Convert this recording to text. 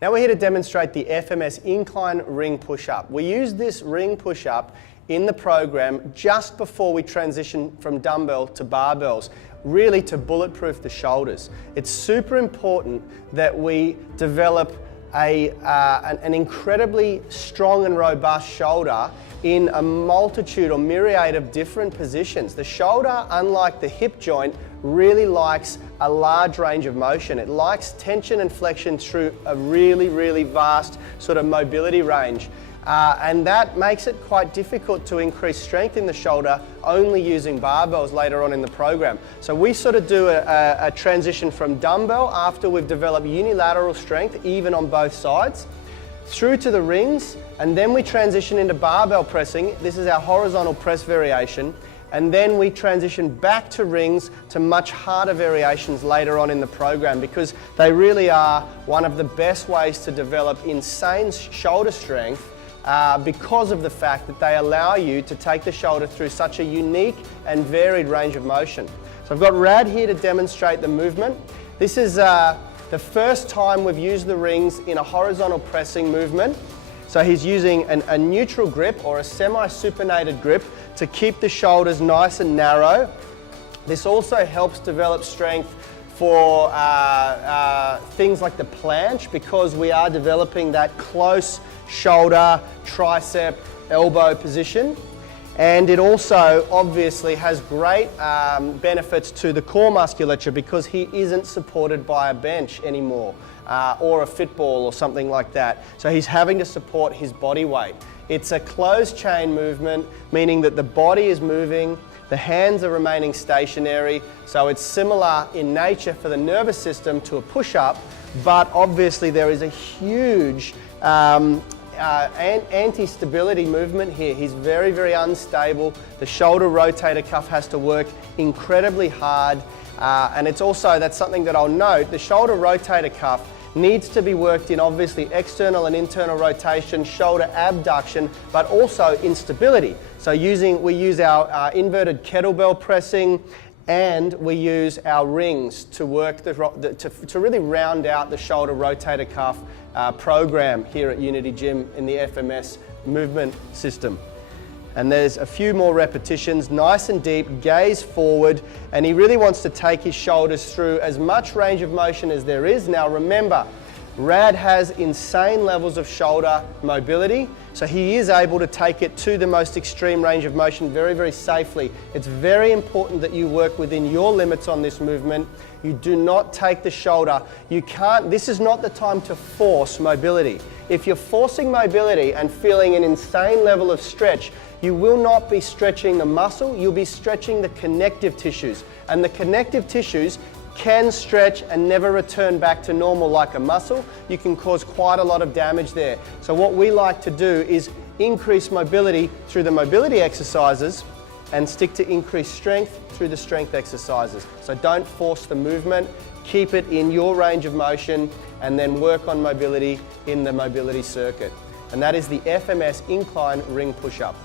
Now we're here to demonstrate the FMS Incline Ring Push Up. We use this ring push up in the program just before we transition from dumbbell to barbells, really to bulletproof the shoulders. It's super important that we develop an incredibly strong and robust shoulder in a multitude or myriad of different positions. The shoulder, unlike the hip joint, really likes a large range of motion. It likes tension and flexion through a really vast sort of mobility range. And that makes it quite difficult to increase strength in the shoulder only using barbells later on in the program. So we sort of do a transition from dumbbell after we've developed unilateral strength, even on both sides, through to the rings, and then we transition into barbell pressing. This is our horizontal press variation. And then we transition back to rings to much harder variations later on in the program, because they really are one of the best ways to develop insane shoulder strength because of the fact that they allow you to take the shoulder through such a unique and varied range of motion. So I've got Rad here to demonstrate the movement. This is the first time we've used the rings in a horizontal pressing movement. So he's using a neutral grip or a semi-supinated grip to keep the shoulders nice and narrow. This also helps develop strength for things like the planche, because we are developing that close shoulder, tricep, elbow position. And it also obviously has great benefits to the core musculature, because he isn't supported by a bench anymore or a fitball or something like that. So he's having to support his body weight. It's a closed chain movement, meaning that the body is moving, the hands are remaining stationary. So it's similar in nature for the nervous system to a push-up, but obviously there is a huge anti-stability movement here. He's very unstable. The shoulder rotator cuff has to work incredibly hard. And it's also, that's something that I'll note, the shoulder rotator cuff needs to be worked in obviously external and internal rotation, shoulder abduction, but also instability. So we use our inverted kettlebell pressing, and we use our rings to work to really round out the shoulder rotator cuff program here at Unity Gym in the FMS movement system. And there's a few more repetitions, nice and deep, gaze forward, and he really wants to take his shoulders through as much range of motion as there is. Now remember, Rad has insane levels of shoulder mobility, so he is able to take it to the most extreme range of motion very safely. It's very important that you work within your limits on this movement. You do not take the shoulder. This is not the time to force mobility. If you're forcing mobility and feeling an insane level of stretch, you will not be stretching the muscle, you'll be stretching the connective tissues. And the connective tissues can stretch and never return back to normal like a muscle. You can cause quite a lot of damage there. So what we like to do is increase mobility through the mobility exercises and stick to increased strength through the strength exercises. So don't force the movement, keep it in your range of motion, and then work on mobility in the mobility circuit. And that is the FMS Incline Ring Push Up.